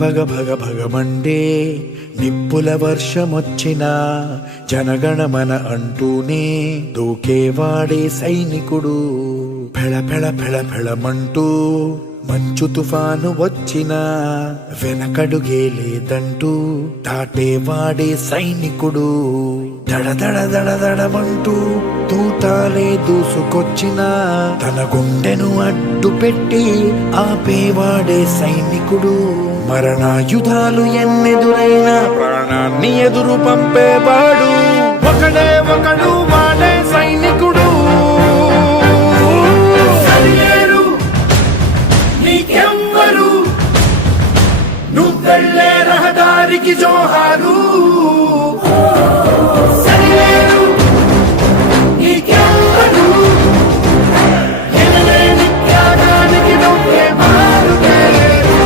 భగ భగ భగమండే నిప్పుల వర్షమొచ్చినా జనగణమన అంటూనే దూకేవాడే సైనికుడు. ఫెళ ఫెళ ఫెళ ఫెళమంటూ మంచు తుఫాను వచ్చినా వెనకడుగే లేదంటూ దాటేవాడే సైనికుడు. దడ దడ దడ దడమంటూ తూటాలే దూసుకొచ్చినా తన గుండెను అడ్డు పెట్టి ఆపేవాడే సైనికుడు. మరణాయుధాలు ఎన్నెదురైనా ప్రాణాన్ని ఎదురు పంపేవాడు ఒకడే ఒకడు, వాడే సైనికుడు. నీకెవ్వరు నువ్వెళ్ళే రహదారికి జోహారు. సరిలేరు నీకెవ్వరు ఎనలేని త్యాగానికి నువ్వే మారుతేలేరు.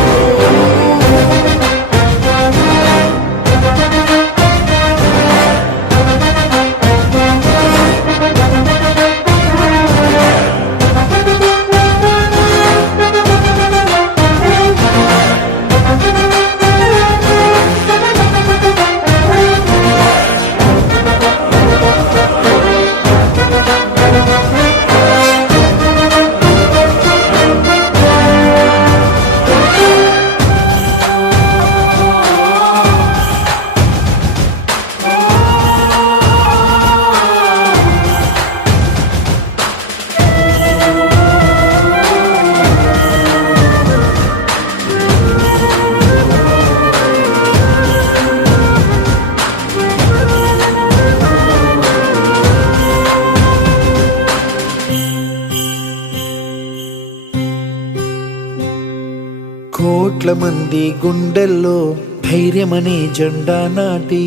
కోట్ల మంది గుండెల్లో ధైర్యమనే జెండా నాటి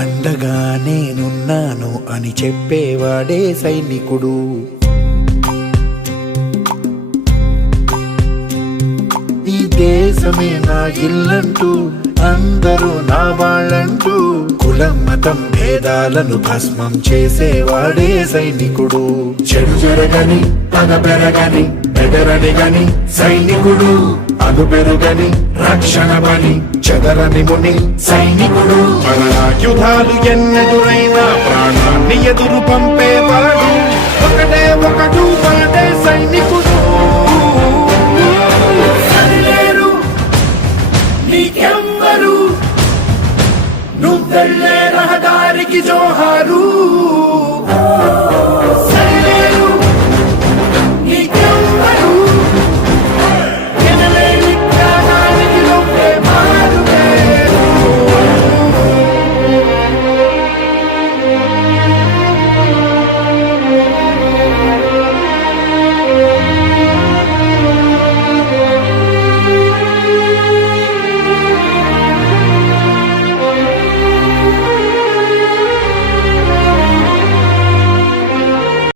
అండగా నేనున్నాను అని చెప్పేవాడే సైనికుడు. ఈ దేశమే నా ఇల్లంటూ అందరూ నా వాళ్ళంటూ కులం మతం భేదాలను భస్మం చేసేవాడే సైనికుడు. చెడు జరగని పగ పెరగని బెదరని గని సైనికుడు. అను పెరుగని రక్షణ బని చెదరని ముని సైనికుడు. మరణాయుధాలు ఎన్నెదురైనా ప్రాణాన్ని ఎదురు పంపేవాడు ఒకటే ఒకడు, వాడే సైనికుడు. సరిలేరు నీకెవ్వరు నువ్వెళ్ళే రహదారికి జోహారు.